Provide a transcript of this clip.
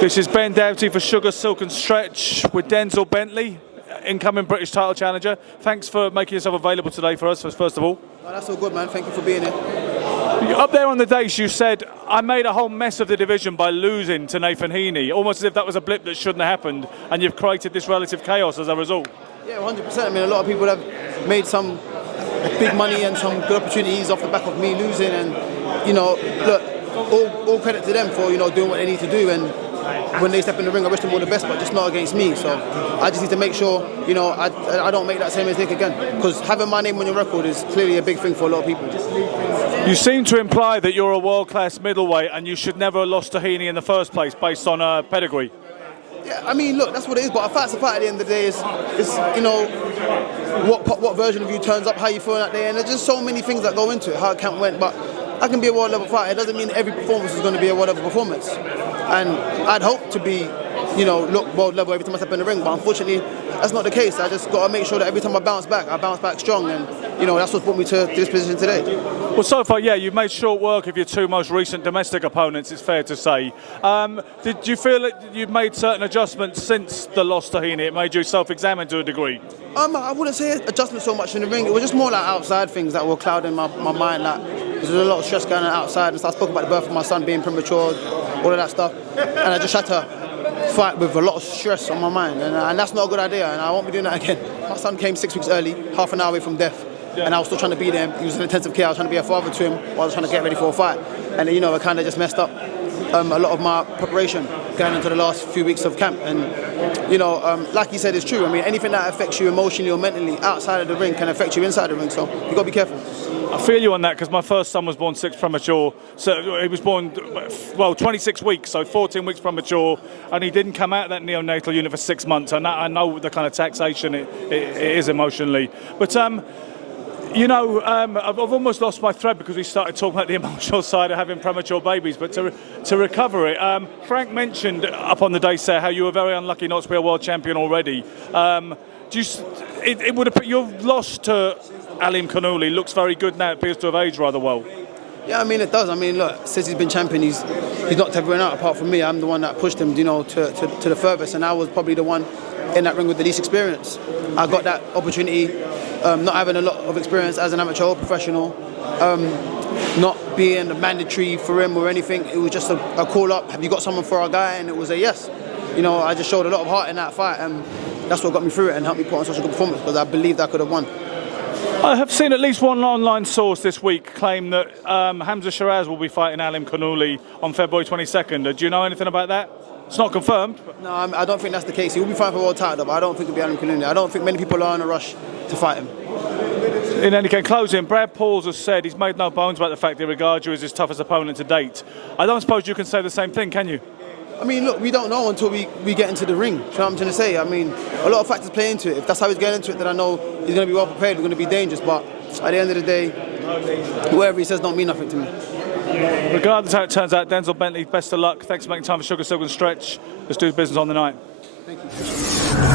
This is Ben Doughty for Sugar, Silk and Stretch with Denzel Bentley, incoming British title challenger. Thanks for making yourself available today for us, first of all. Oh, that's all good, man. Thank you for being here. Up there on the days, you said, I made a whole mess of the division by losing to Nathan Heaney, almost as if that was a blip that shouldn't have happened, and you've created this relative chaos as a result. Yeah, 100%. I mean, a lot of people have made some big money and some good opportunities off the back of me losing, and, you know, look, all credit to them for, you know, doing what they need to do, and when they step in the ring, I wish them all the best, but just not against me. So I just need to make sure, you know, I don't make that same mistake again, because having my name on your record is clearly a big thing for a lot of people. You seem to imply that you're a world-class middleweight and you should never have lost to Heaney in the first place based on pedigree. Yeah, I mean, look, that's what it is, but a fight's a fight at the end of the day. Is you know, what version of you turns up, how you feel that day, and there's just so many things that go into it, how it camp went, but I can be a world level fighter. It doesn't mean every performance is going to be a world level performance. And I'd hope to be, you know, look world level every time I step in the ring, but unfortunately, that's not the case. I just got to make sure that every time I bounce back strong, and, you know, that's what's brought me to this position today. Well, so far, yeah, you've made short work of your two most recent domestic opponents, it's fair to say. Did you feel that you've made certain adjustments since the loss to Heaney? It made you self-examine to a degree? I wouldn't say adjustment so much in the ring. It was just more like outside things that were clouding my mind. Like, there's a lot of stress going on outside, and so I spoke about the birth of my son being premature, all of that stuff, and I just had to fight with a lot of stress on my mind, and that's not a good idea, and I won't be doing that again. My son came 6 weeks early, half an hour away from death, and I was still trying to be there. He was in intensive care. I was trying to be a father to him while I was trying to get ready for a fight, and you know, I kind of just messed up a lot of my preparation going into the last few weeks of camp. And you know, like you said, it's true. I mean, anything that affects you emotionally or mentally outside of the ring can affect you inside the ring, so you got to be careful. I feel you on that, because my first son was born 6 premature, so he was born, well, 26 weeks, so 14 weeks premature, and he didn't come out of that neonatal unit for 6 months. And I know the kind of taxation it is emotionally. But, you know, I've almost lost my thread because we started talking about the emotional side of having premature babies, but to recover it, Frank mentioned up on the day, sir, how you were very unlucky not to be a world champion already. It would have put your loss to Alim Kanuli looks very good now. It appears to have aged rather well. Yeah, I mean, it does. I mean, look, since he's been champion, he's knocked everyone out apart from me. I'm the one that pushed him, you know, to the furthest, and I was probably the one in that ring with the least experience. I got that opportunity, not having a lot of experience as an amateur or professional, not being mandatory for him or anything. It was just a call up. Have you got someone for our guy? And it was a yes. You know, I just showed a lot of heart in that fight, and that's what got me through it and helped me put on such a good performance, because I believed I could have won. I have seen at least one online source this week claim that Hamza Shiraz will be fighting Alim Kanuli on February 22nd. Do you know anything about that? It's not confirmed. No, I don't think that's the case. He will be fighting for a world title, but I don't think it'll be Alim Kanuli. I don't think many people are in a rush to fight him. In any case, closing, Brad Pauls has said he's made no bones about the fact that he regards you as his toughest opponent to date. I don't suppose you can say the same thing, can you? I mean, look, we don't know until we get into the ring. Do you know what I'm trying to say? I mean, a lot of factors play into it. If that's how he's getting into it, then I know he's going to be well prepared, we're going to be dangerous. But at the end of the day, whatever he says don't mean nothing to me. Regardless how it turns out, Denzel Bentley, best of luck. Thanks for making time for Sugar, Silk and Stretch. Let's do business on the night. Thank you.